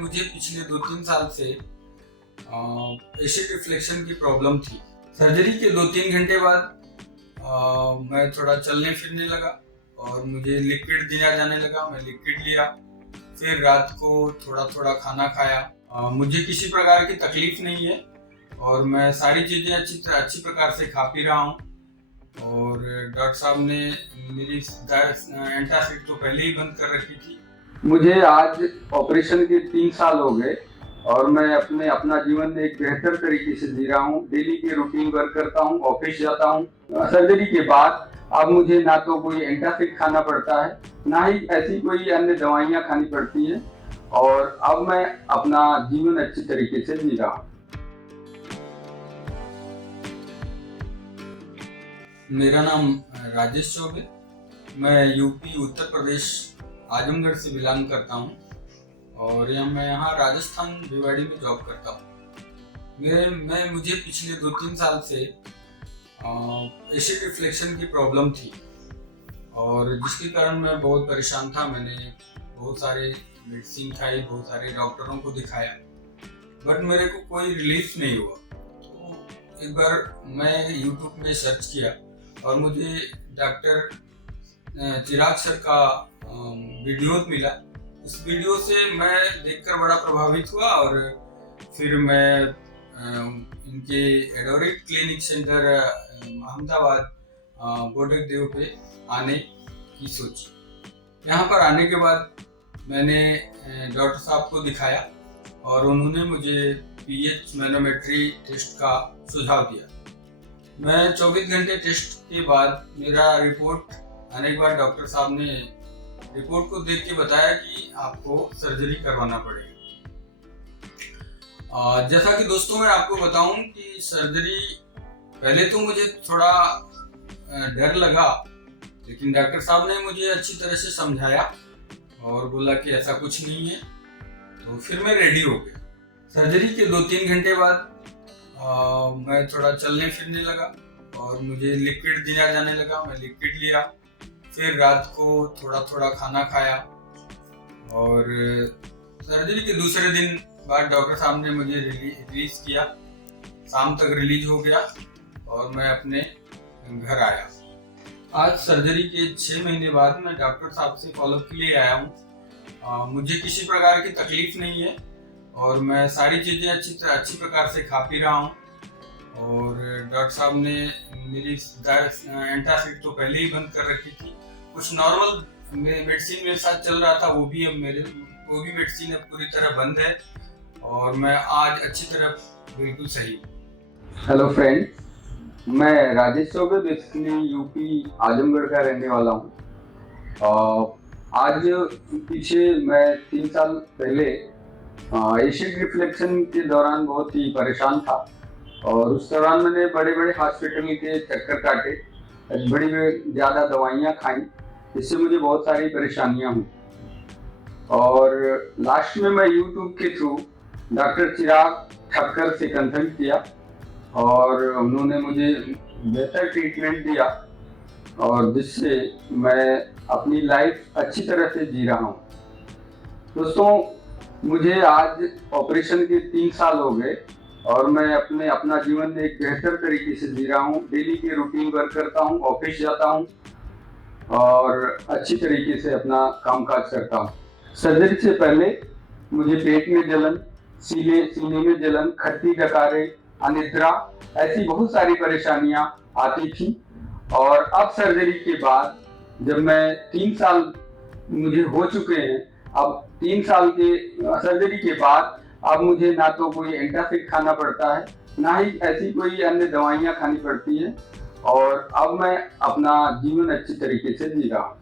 मुझे पिछले 2-3 साल से एसिड रिफ्लेक्शन की प्रॉब्लम थी। सर्जरी के 2-3 घंटे बाद मैं थोड़ा चलने फिरने लगा और मुझे लिक्विड दिया जाने लगा। मैं लिक्विड लिया, फिर रात को थोड़ा थोड़ा खाना खाया। मुझे किसी प्रकार की तकलीफ नहीं है और मैं सारी चीज़ें अच्छी प्रकार से खा पी रहा हूँ। और डॉक्टर साहब ने मेरी एंटासिड तो पहले ही बंद कर रखी थी। मुझे आज ऑपरेशन के 3 साल हो गए और मैं अपना जीवन एक बेहतर तरीके से जी रहा हूँ। डेली की रूटीन वर्क करता हूँ, ऑफिस जाता हूँ। सर्जरी के बाद अब मुझे ना तो कोई एंटासिड खाना पड़ता है, ना ही ऐसी कोई अन्य दवाइयाँ खानी पड़ती है और अब मैं अपना जीवन अच्छी तरीके से जी रहा हूँ। मेरा नाम राजेश चौबे, मैं यूपी उत्तर प्रदेश आजमगढ़ से बिलोंग करता हूँ और मैं यहाँ राजस्थान भिवाड़ी में जॉब करता हूँ। मुझे पिछले 2-3 साल से एसिड रिफ्लेक्शन की प्रॉब्लम थी और जिसके कारण मैं बहुत परेशान था। मैंने बहुत सारे मेडिसिन खाई, बहुत सारे डॉक्टरों को दिखाया, बट मेरे को कोई रिलीफ नहीं हुआ। तो एक बार मैं यूट्यूब में सर्च किया और मुझे डॉक्टर चिराग सर का वीडियो मिला। उस वीडियो से मैं देखकर बड़ा प्रभावित हुआ और फिर मैं इनके एडोरेट क्लिनिक सेंटर अहमदाबाद बोडक देव पे आने की सोची। यहाँ पर आने के बाद मैंने डॉक्टर साहब को दिखाया और उन्होंने मुझे पीएच मैनोमेट्री टेस्ट का सुझाव दिया। मैं 24 घंटे टेस्ट के बाद मेरा रिपोर्ट आने के बाद डॉक्टर साहब ने रिपोर्ट को देख के बताया कि आपको सर्जरी करवाना पड़ेगा। जैसा कि दोस्तों मैं आपको बताऊं कि सर्जरी पहले तो मुझे थोड़ा डर लगा, लेकिन डॉक्टर साहब ने मुझे अच्छी तरह से समझाया और बोला कि ऐसा कुछ नहीं है, तो फिर मैं रेडी हो गया। सर्जरी के 2-3 घंटे बाद मैं थोड़ा चलने फिरने लगा और मुझे लिक्विड दिया जाने लगा। मैं लिक्विड लिया, फिर रात को थोड़ा थोड़ा खाना खाया और सर्जरी के दूसरे दिन बाद डॉक्टर साहब ने मुझे रिलीज किया। शाम तक रिलीज हो गया और मैं अपने घर आया। आज सर्जरी के 6 महीने बाद मैं डॉक्टर साहब से फॉलोअप के लिए आया हूँ। मुझे किसी प्रकार की तकलीफ नहीं है और मैं सारी चीज़ें अच्छी प्रकार से खा पी रहा हूँ। और डॉक्टर साहब ने मेरी एंटासिड तो पहले ही बंद कर रखी थी। कुछ नॉर्मल मेडिसिन मेरे साथ चल रहा था, वो भी मेडिसिन अब पूरी तरह बंद है और मैं आज अच्छी तरह बिल्कुल सही हूँ। हेलो फ्रेंड्स, मैं राजेश चौबे बेसिकली यूपी आजमगढ़ का रहने वाला हूँ। आज पीछे मैं 3 साल पहले एसिड रिफ्लेक्शन के दौरान बहुत ही परेशान था और उस दौरान मैंने बड़े बड़े हॉस्पिटल के चक्कर काटे, बड़ी ज़्यादा दवाइयाँ खाई, जिससे मुझे बहुत सारी परेशानियाँ हुई। और लास्ट में मैं यूट्यूब के थ्रू डॉक्टर चिराग ठक्कर से कंसल्ट किया और उन्होंने मुझे बेहतर ट्रीटमेंट दिया और जिससे मैं अपनी लाइफ अच्छी तरह से जी रहा हूँ। दोस्तों, मुझे आज ऑपरेशन के 3 साल हो गए और मैं अपना जीवन एक बेहतर तरीके से जी रहा हूँ। डेली की रूटीन वर्क करता हूँ, ऑफिस जाता हूँ और अच्छी तरीके से अपना कामकाज करता हूँ। सर्जरी से पहले मुझे पेट में जलन, सीने में जलन, खट्टी डकारे, अनिद्रा, ऐसी बहुत सारी परेशानियां आती थी। और अब सर्जरी के बाद जब मैं 3 साल मुझे हो चुके हैं, अब 3 साल के सर्जरी के बाद अब मुझे ना तो कोई एंटासिड खाना पड़ता है, ना ही ऐसी कोई अन्य दवाइयाँ खानी पड़ती है और अब मैं अपना जीवन अच्छी तरीके से जी रहा हूँ।